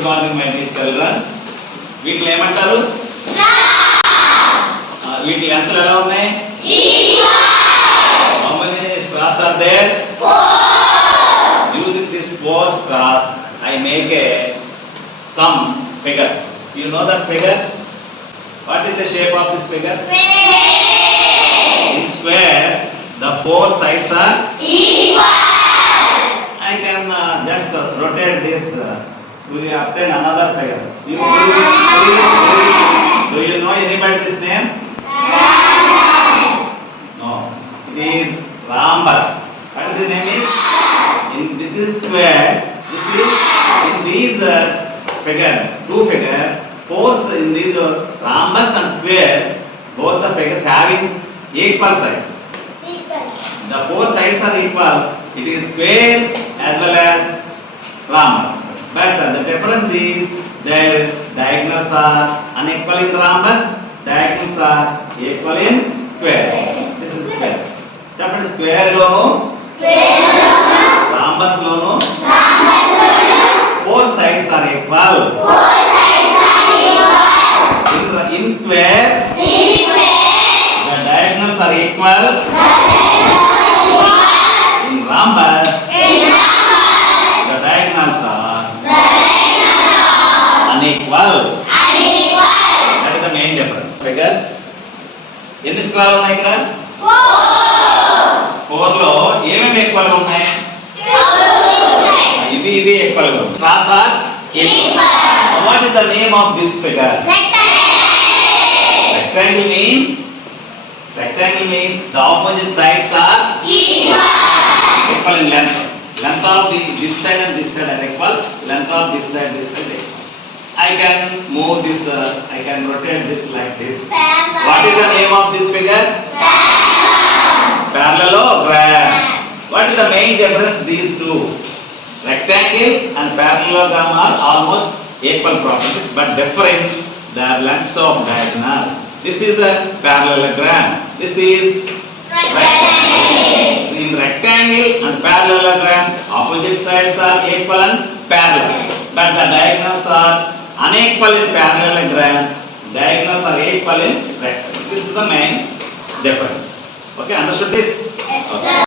Good morning my dear children. వీటిలో ఏమంటారు? వీటి లెంత్లు ఎలా ఉన్నాయి? How many straws are there? 4. Using these 4 straws, I make some figure. You know that figure? What is the shape of this figure? In square, the 4 sides are equal. I can just rotate this. We obtain another figure. Do you know anybody this name? No. It is rhombus. What is the name is? This is square. This is in these figure, 2 figure, 4 in these rhombus and square. Both the figures having equal sides. The 4 sides are equal. It is square as well as rhombus. But the difference is their diagonals are unequal in rhombus, diagonals are equal in square. This is square. Chapter square lono, rhombus lono, 4 sides are equal. In square, the diagonals are equal. In rhombus, the diagonals are unequal. That is the main difference. Figure. ఎన్ని స్ట్రాలు ఉన్నాయి ఇక్కడ? 4 లో ఏమేమి equal గా ఉన్నాయి? ఇది equal గా ఉంది. Straws are equal. What is the name of this figure? Rectangle means the opposite sides are equal in length. Length of this side and this side are equal. Length of this side is equal. I can move this. I can rotate this like this. What is the name of this figure? Parallelogram. What is the main difference these two? Rectangle and parallelogram are almost equal properties but different their lengths of diagonal. This is a parallelogram. This is rectangle. In rectangle and parallelogram, opposite sides are equal and parallel, but the diagonals are unequal in parallelogram. Diagonals are equal in rectangle. This is the main difference. Okay, understood this? Yes. Okay.